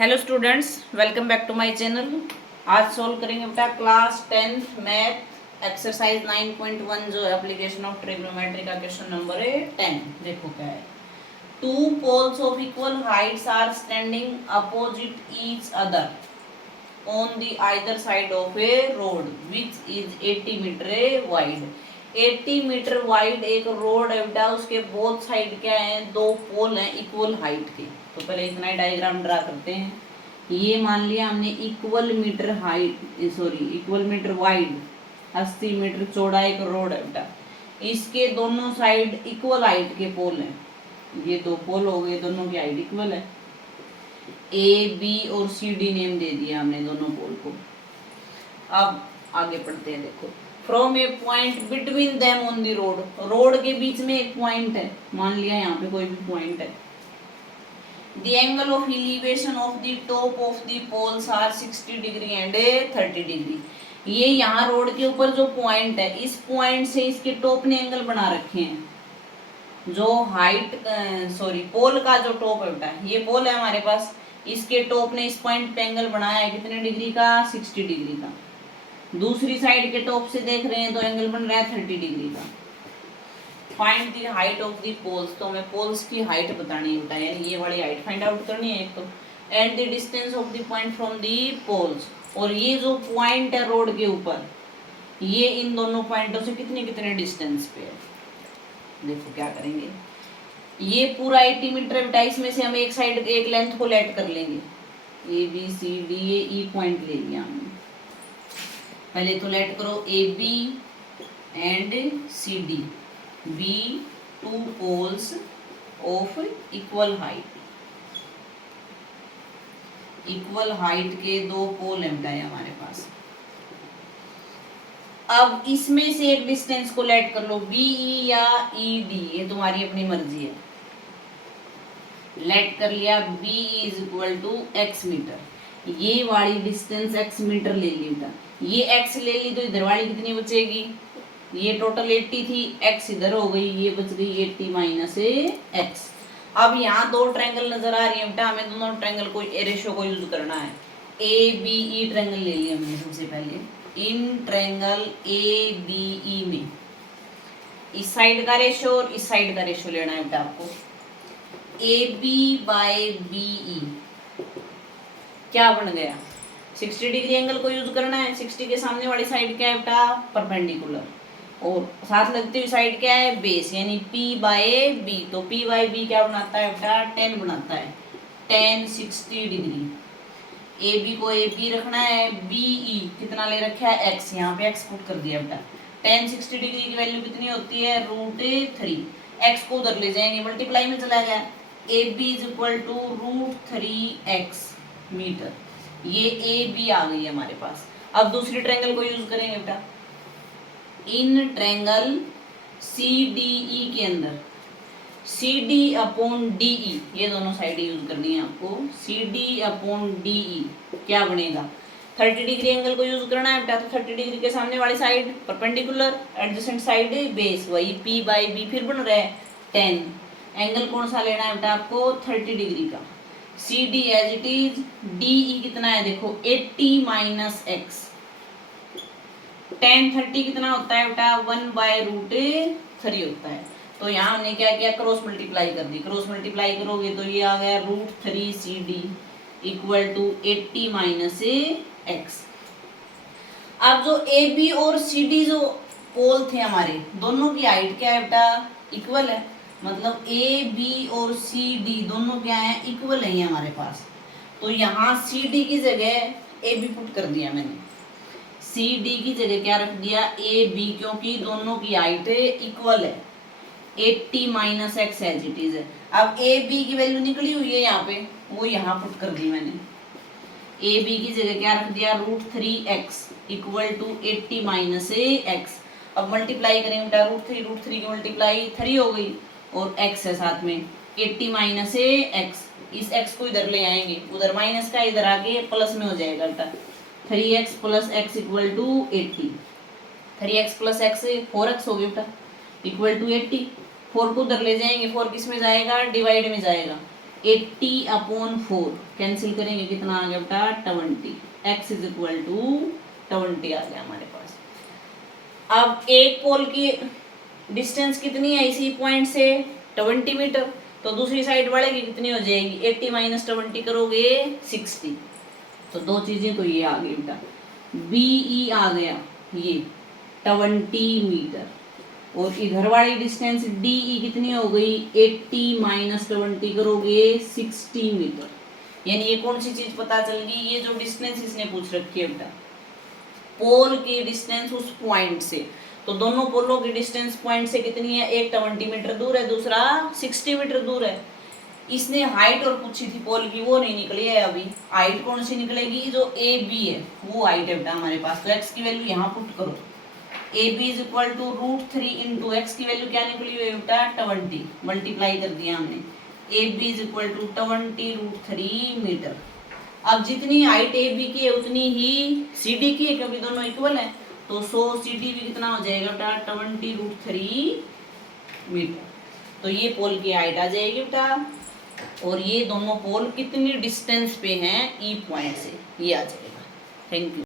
Hello students, welcome back to my channel. आज solve करेंगे बेटा क्लास 10th मैथ एक्सरसाइज 9.1 जो एप्लीकेशन ऑफ ट्रिग्नोमेट्री का क्वेश्चन नंबर है 10। देखो क्या है। Two poles of equal heights are standing opposite each other on the either side of a road which is 80 metre wide. 80 metre wide एक road है बेटा, उसके बोथ साइड क्या है, दो पोल हैं इक्वल हाइट के। तो पहले इतना ही डायग्राम ड्रा करते हैं। ये मान लिया हमने इक्वल मीटर वाइड 80 मीटर चौड़ा एक रोड है बेटा। इसके दोनों साइड इक्वल हाइट के पोल हैं। ये दो पोल हो गए, दोनों की हाइट इक्वल है। ए बी और सी डी नेम दे दिया हमने दोनों पोल को। अब आगे पढ़ते हैं। देखो, from A point between them on the road, road के बीच में एक पॉइंट है, मान लिया यहाँ पे कोई भी पॉइंट है। The angle of elevation of the top of the poles are 60 degree and 30 degree. ये यहाँ रोड के ऊपर जो पॉइंट है, इस पॉइंट से इसके टॉप ने एंगल बना रखे हैं। जो पोल का जो टॉप है बेटा, ये पोल है हमारे पास, इसके टॉप ने इस पॉइंट पे एंगल बनाया है कितने डिग्री का, 60 डिग्री का। दूसरी साइड के टॉप से देख रहे हैं तो एंगल बन रहा है 30 डिग्री का। Find the height of the poles, तो हमें पोल्स की हाइट बतानी है बेटा, यानी ये वाली हाइट फाइंड आउट करनी है एक तो। And the distance of the point from the poles, और ये जो पॉइंट है रोड के ऊपर, ये इन दोनों पॉइंटों से कितने कितने डिस्टेंस पे है। देखो क्या करेंगे। ये पूरा 80 मीटर है बेटा, इसमें से हम एक साइड एक लेंथ को लेट कर लेंगे। ए बी सी डी, ये ई पॉइंट ले लिया हमने। पहले तो लेट करो A B and C D, be two poles of equal height के दो पोल है बेटा हमारे पास। अब इसमें से एक डिस्टेंस को लेट कर लो, बी ई या ई डी, ये तुम्हारी अपनी मर्जी है। लेट कर लिया, B is equal to x metre. ये वाली डिस्टेंस एक्स मीटर ले ली बेटा। ये एक्स ले ली तो इधर वाली कितनी बचेगी, ये टोटल 80 थी, एक्स इधर हो गई, ये बच गई 80 माइनस एक्स। अब यहाँ दो ट्रायंगल नजर आ रही है बेटा, हमें दोनों ट्रायंगल को रेशियो को यूज करना है। ए बी ई ट्रायंगल ले लिया हमने सबसे पहले। In triangle A B E में इस साइड का रेशियो और इस साइड का रेशियो लेना है बेटा आपको। A B by B E क्या बन गया, 60 डिग्री एंगल को यूज करना है। 60 के सामने वाली साइड क्या है बेटा, परपेंडिकुलर, और साथ लगती हुई साइड क्या है, बेस, यानी P बाय बी। तो P बाय बी क्या बनाता है बेटा, 10 बनाता है। 10 60 डिग्री। ए बी को ए बी रखना है, बी ई कितना ले रखा है, x, यहाँ पे x पुट कर दिया बेटा। 10 60 डिग्री की वैल्यू कितनी होती है, √3। x को उधर ले जाएंगे, मल्टीप्लाई में चला गया। A B is equal to √3x metre. ये ए बी आ गई है हमारे पास। अब दूसरी ट्रायंगल को यूज करेंगे बेटा। In triangle C D E के अंदर C D upon D E, ये दोनों साइड यूज करनी है आपको। C D upon D E क्या बनेगा, 30 डिग्री एंगल को यूज करना है बेटा। तो 30 डिग्री के सामने वाली side perpendicular, adjacent side base, वही P बाई बी फिर बन रहा है 10। एंगल कौन सा लेना है बेटा आपको, 30 डिग्री का। C D as it is, D E कितना है देखो, 80 माइनस एक्स। 10 30 कितना होता है बेटा, 1/√3 होता है। तो यहाँ हमने क्या किया, क्रॉस मल्टीप्लाई कर दी। क्रॉस मल्टीप्लाई करोगे तो ये आ गया √3 C D equal to 80 minus x. अब जो ए बी और सी डी जो पोल थे हमारे, दोनों की हाइट क्या है बेटा, इक्वल है। मतलब ए बी और सी डी दोनों क्या है, इक्वल है हमारे पास। तो यहाँ सी डी की जगह ए बी पुट कर दिया मैंने। सी डी की जगह क्या रख दिया, ए बी, क्योंकि दोनों की हाइट इक्वल है। 80 minus x as it is है। अब ए बी की वैल्यू निकली हुई है यहाँ पे, वो यहाँ पुट कर दी मैंने। ए बी की जगह क्या रख दिया, √3x equal to 80 minus x. अब मल्टीप्लाई करेंगे बेटा, √3 की मल्टीप्लाई 3 हो गई, और x है साथ में 80 माइनस एक्स। इस x को इधर ले आएंगे, उधर माइनस का इधर आके प्लस में हो जाएगा बेटा। 3x plus x equal to 80। 3x plus x 4x हो गया बेटा, इक्वल टू 80। 4 को उधर ले जाएंगे, 4 किस में जाएगा, डिवाइड में जाएगा। 80/4 कैंसिल करेंगे, कितना आ गया बेटा 20। x इज इक्वल टू 20 आ गया हमारे पास। अब एक पोल की डिस्टेंस कितनी है इसी पॉइंट से 20 मीटर, तो दूसरी साइड बढ़ेगी, कितनी हो जाएगी 80 माइनस 20 करोगे 60। तो दो चीजें तो ये आ गई बेटा, BE आ गया ये 20 मीटर, और इधर वाली डिस्टेंस DE कितनी हो गई 80 माइनस 20 करोगे 60 मीटर। यानी ये कौन सी चीज पता चल गई, ये जो डिस्टेंस इसने पूछ रखी है बेटा, पोल की डिस्टेंस उस पॉइंट से, तो दोनों पोलों की डिस्टेंस पॉइंट से कितनी है, एक 20 मीटर दूर है, दूसरा 60 मीटर दूर है। इसने हाइट और पूछी थी पोल की, वो नहीं निकली है अभी। हाइट कौन सी निकलेगी, जो AB है वो हाइट है बेटा हमारे पास। तो x की वैल्यू यहाँ पुट करो, AB is equal to √3 into x की वैल्यू क्या निकली हुई है बेटा 20, मल्टीप्लाई कर दिया हमने। AB is equal to 20 √3 metre. अब जितनी हाइट AB की है उतनी ही CD की है, क्योंकि दोनों इक्वल है, तो 100 CD भी कितना हो जाएगा बेटा 20 √3 मीटर। तो ये पोल की हाइट आ जाएगी बेटा, और ये दोनों पोल कितनी डिस्टेंस पे हैं E पॉइंट से, ये आ जाएगा। Thank you.